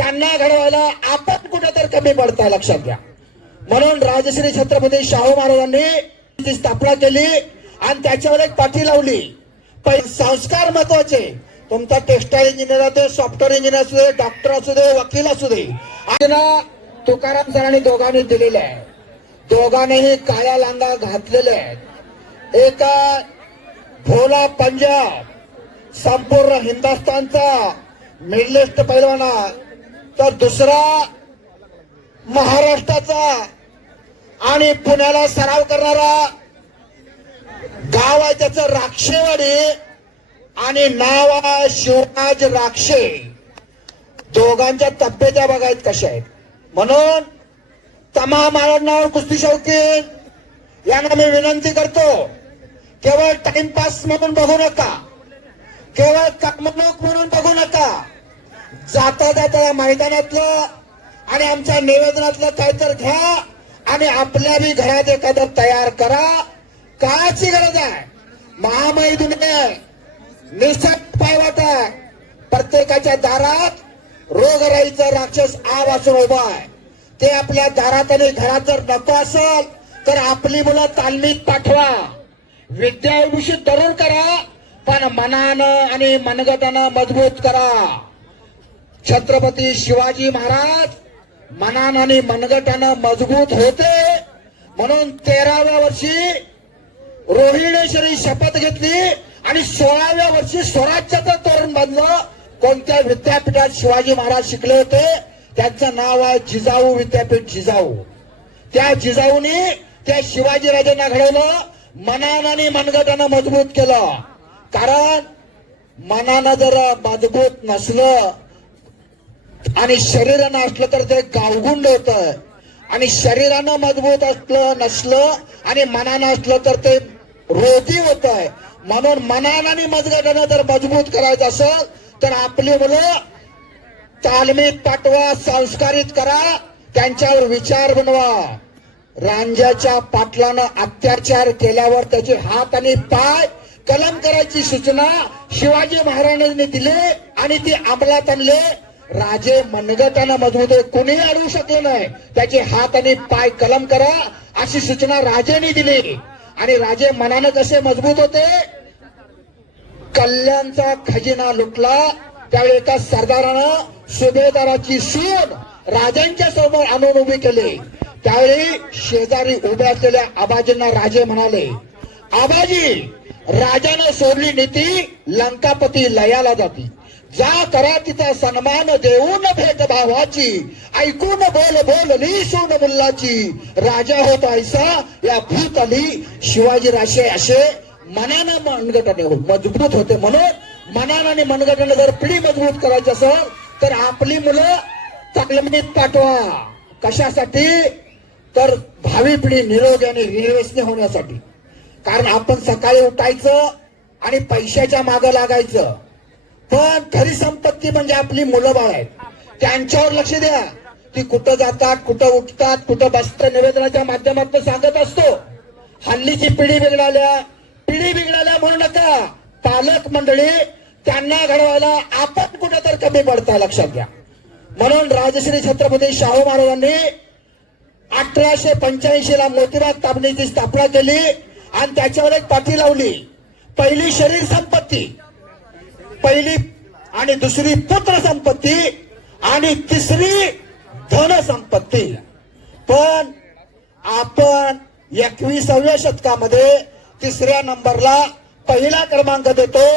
त्यांना घडवायला आपण कुठेतरी कमी पडताय, लक्षात घ्या. म्हणून राजश्री छत्रपती शाहू महाराजांनी स्थापना केली आणि त्याच्यावर एक पाठी लावली. संस्कार महत्वाचे. तुमचा टेक्सटाईल इंजिनियर असू दे, सॉफ्टवेअर इंजिनियर असू दे, डॉक्टर असू दे, वकील असू दे, तुकाराम सरांनी दोघांनी दिलेले आहे. दोघांनीही काळ्या लांगा घातलेले आहेत. एक भोला पंजाब, संपूर्ण हिंदुस्थानचा मिडल ईस्ट पैलवाना, तर दुसरा महाराष्ट्राचा आणि पुण्याला सराव करणारा गाव आहे त्याचं राक्षेवाडी आणि नाव आहे शिवराज राक्षे. दोघांच्या तब्येत्या बघायत कशा आहेत. म्हणून तमाम आडनावर कुस्ती शौकीन यांना मी विनंती करतो, केवळ टाइमपास म्हणून बघू नका, केवळ करमणूक म्हणून बघू नका. जाता जाता या मैदानातलं आणि आमच्या निवेदनातलं काहीतरी घ्या आणि आपल्या बी घरात एखादं तयार करा. कायची गरज आहे. महामैदुनी निसट पायवाट आहे. प्रत्येकाच्या दारात रोगराईचा राक्षस आ वाचून उभा आहे. ते आपल्या दारात आणि घरात जर नको असेल तर आपली मुलं तालमीत पाठवा, विद्याभूषित जरूर करा, पण मनानं आणि मनगटानं मजबूत करा. छत्रपती शिवाजी महाराज मनानं आणि मनगटानं मजबूत होते म्हणून 13व्या वर्षी रोहिणेश्वरी शपथ घेतली आणि 16व्या वर्षी स्वराज्याचं तोरण बांधलं. कोणत्या विद्यापीठात शिवाजी महाराज शिकले होते? त्यांचं नाव आहे जिजाऊ विद्यापीठ, जिजाऊ. त्या जिजाऊनी त्या शिवाजी राजांना घडवलं, मनानं आणि मनगटानं मजबूत केलं. कारण मनानं जर मजबूत नसलं आणि शरीरानं असलं तर ते गावगुंड होतं, आणि शरीरानं मजबूत असलं नसलं आणि मनानं असलं तर ते रोगी होत आहे. म्हणून मनानं आणि मनगटानं जर मजबूत करायचं असेल तर आपली मुलं तालमीत पाठवा, संस्कारित करा, त्यांच्यावर विचार बनवा. रांजाच्या पाटलानं अत्याचार केल्यावर त्याचे हात आणि पाय कलम करायची सूचना शिवाजी महाराजांनी दिली आणि ती अंमलात आणले. राजे मनगटानं मजबूत आहे, कोणी अडवू शकलं नाही. त्याचे हात आणि पाय कलम करा अशी सूचना राजेंनी दिली. आणि राजे मनानं कसे मजबूत होते? कल्याणचा खजिना लुटला त्यावेळी एका सरदारानं सुभेदाराची सून राजांच्या समोर आणून उभी केली. त्यावेळी शेजारी उभ्या असलेल्या आबाजींना राजे म्हणाले, आबाजी, राजानं सोडली नीती लंकापती लयाला जाती. जा करा तिचा सन्मान देऊन भेट भावाची, ऐकून बोल बोलली सून मुल्लाची. राजा होत ऐसा या भूतली शिवाजी राजे असे मनानं मनगटाने मजबूत होते. म्हणून मनानं आणि मनगटाने जर पिढी मजबूत करायची असेल तर आपली मुलं तालमीत पाठवा. कशासाठी? तर भावी पिढी निरोगी आणि निर्व्यसनी होण्यासाठी. कारण आपण सकाळी उठायचं आणि पैशाच्या मागं लागायचं, पण खरी संपत्ती म्हणजे आपली मुलं बाळ आहेत. त्यांच्यावर लक्ष द्या. ती कुठं जातात, कुठं उठतात, कुठं बसतात, निवेदनाच्या माध्यमातून सांगत असतो. हल्लीची पिढी बिघडाल्या म्हणू नका. पालक मंडळी त्यांना घडवायला आपण कुठेतरी कमी पडताय, लक्षात घ्या. म्हणून राजश्री छत्रपती शाहू महाराजांनी 1885 ला मोतीबाग ताबणीची स्थापना केली आणि त्याच्यावर एक पाठी लावली. पहिली शरीर संपत्ती, पहिली आणि दुसरी पुत्र संपत्ती आणि तिसरी धन संपत्ती. पण आपण 21व्या शतकामध्ये तिसऱ्या नंबरला पहिला क्रमांक देतो,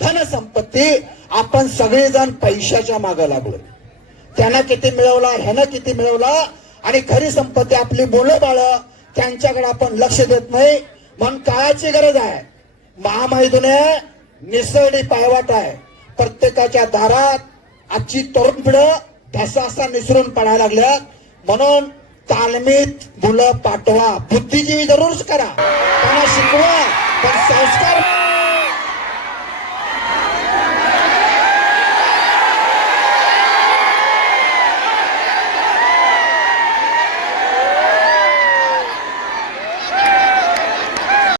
धन संपत्ती. आपण सगळेजण पैशाच्या मागे लागलो. त्यानं किती मिळवला, ह्यानं किती मिळवला, आणि खरी संपत्ती आपली मुलं बाळ, त्यांच्याकडे आपण लक्ष देत नाही. म्हणून काळाची गरज आहे. महामैदुने निसरडी पायवाट आहे. प्रत्येकाच्या दारात आजची तरुण पिढी ढसासा निसरून पडायला लागल्या. म्हणून तालमीत मुलं पाठवा, बुद्धिजीवी जरूर करा, त्यांना शिकवा, पण संस्कार